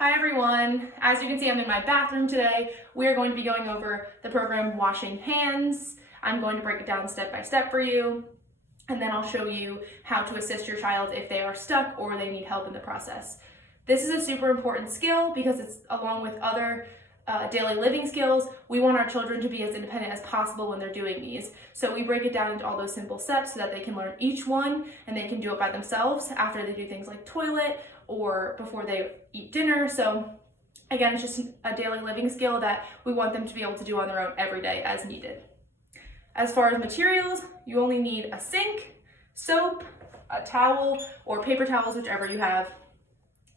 Hi everyone! As you can see, I'm in my bathroom today. We are going to be going over the program Washing Hands. I'm going to break it down step by step for you, and then I'll show you how to assist your child if they are stuck or they need help in the process. This is a super important skill because it's along with other daily living skills. We want our children to be as independent as possible when they're doing these. So we break it down into all those simple steps so that they can learn each one and they can do it by themselves after they do things like toilet or before they eat dinner. So again, it's just a daily living skill that we want them to be able to do on their own every day as needed. As far as materials, you only need a sink, soap, a towel, or paper towels, whichever you have,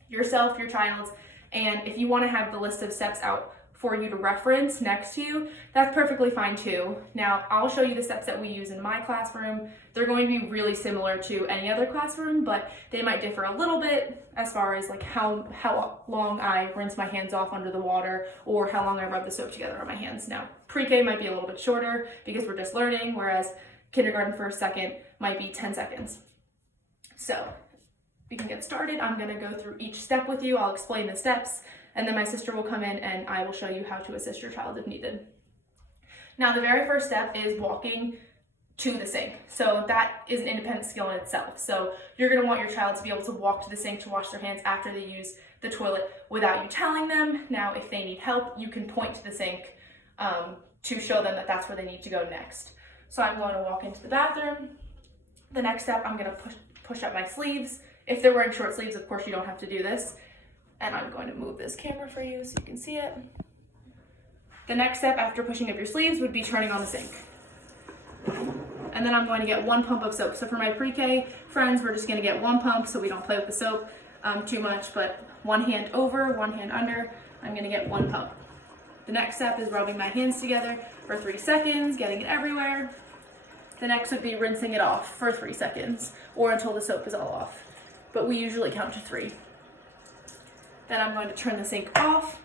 yourself, your child's, and if you want to have the list of steps out for you to reference next to you, that's perfectly fine too. Now, I'll show you the steps that we use in my classroom. They're going to be really similar to any other classroom, but they might differ a little bit as far as like how long I rinse my hands off under the water or how long I rub the soap together on my hands. Now, pre-K might be a little bit shorter because we're just learning, whereas kindergarten first, second might be 10 seconds. So we can get started. I'm gonna go through each step with you. I'll explain the steps, and then my sister will come in and I will show you how to assist your child if needed. Now, the very first step is walking to the sink. So that is an independent skill in itself. So you're gonna want your child to be able to walk to the sink to wash their hands after they use the toilet without you telling them. Now, if they need help, you can point to the sink to show them that that's where they need to go next. So I'm going to walk into the bathroom. The next step, I'm gonna push up my sleeves. If they're wearing short sleeves, of course, you don't have to do this. And I'm going to move this camera for you so you can see it. The next step after pushing up your sleeves would be turning on the sink. And then I'm going to get one pump of soap. So for my pre-K friends, we're just gonna get one pump so we don't play with the soap too much, but one hand over, one hand under, I'm gonna get one pump. The next step is rubbing my hands together for 3 seconds, getting it everywhere. The next would be rinsing it off for 3 seconds or until the soap is all off. But we usually count to 3. Then I'm going to turn the sink off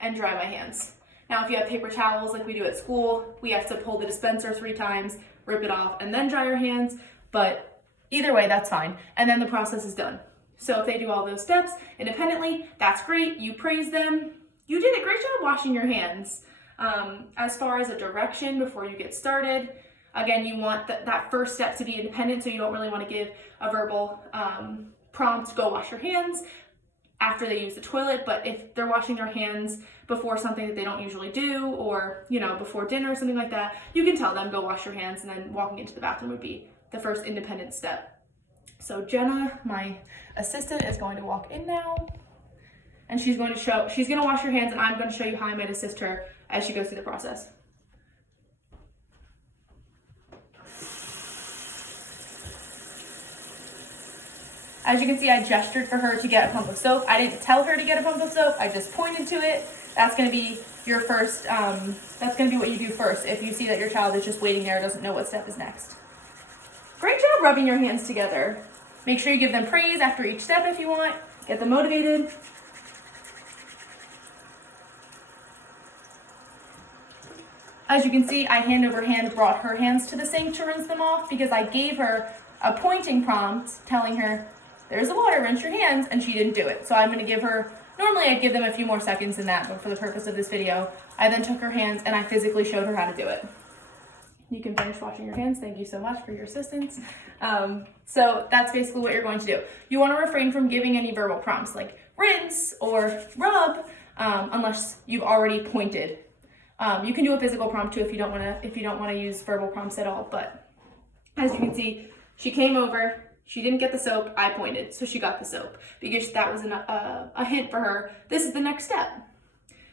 and dry my hands. Now, if you have paper towels like we do at school, we have to pull the dispenser 3 times, rip it off, and then dry your hands. But either way, that's fine. And then the process is done. So if they do all those steps independently, that's great. You praise them. You did a great job washing your hands. As far as a direction before you get started, again, you want that first step to be independent, so you don't really want to give a verbal prompt, go wash your hands after they use the toilet. But if they're washing their hands before something that they don't usually do, or before dinner or something like that, you can tell them, go wash your hands, and then walking into the bathroom would be the first independent step. So Jenna, my assistant, is going to walk in now, and she's going to wash her hands, and I'm going to show you how I might assist her as she goes through the process. As you can see, I gestured for her to get a pump of soap. I didn't tell her to get a pump of soap. I just pointed to it. That's going to be your first, that's going to be what you do first if you see that your child is just waiting there, doesn't know what step is next. Great job rubbing your hands together. Make sure you give them praise after each step if you want. Get them motivated. As you can see, I hand over hand brought her hands to the sink to rinse them off because I gave her a pointing prompt telling her, there's the water, rinse your hands, and she didn't do it. So I'm gonna give her, normally I'd give them a few more seconds than that, but for the purpose of this video, I then took her hands and I physically showed her how to do it. You can finish washing your hands. Thank you so much for your assistance. So that's basically what you're going to do. You wanna refrain from giving any verbal prompts like rinse or rub, unless you've already pointed. You can do a physical prompt too if you don't wanna use verbal prompts at all, but as you can see, she came over, she didn't get the soap, I pointed, so she got the soap because that was a hint for her. This is the next step.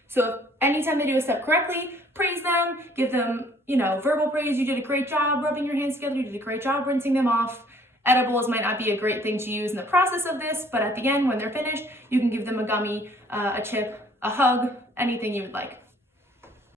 So anytime they do a step correctly, praise them, give them, verbal praise. You did a great job rubbing your hands together. You did a great job rinsing them off. Edibles might not be a great thing to use in the process of this, but at the end, when they're finished, you can give them a gummy, a chip, a hug, anything you would like.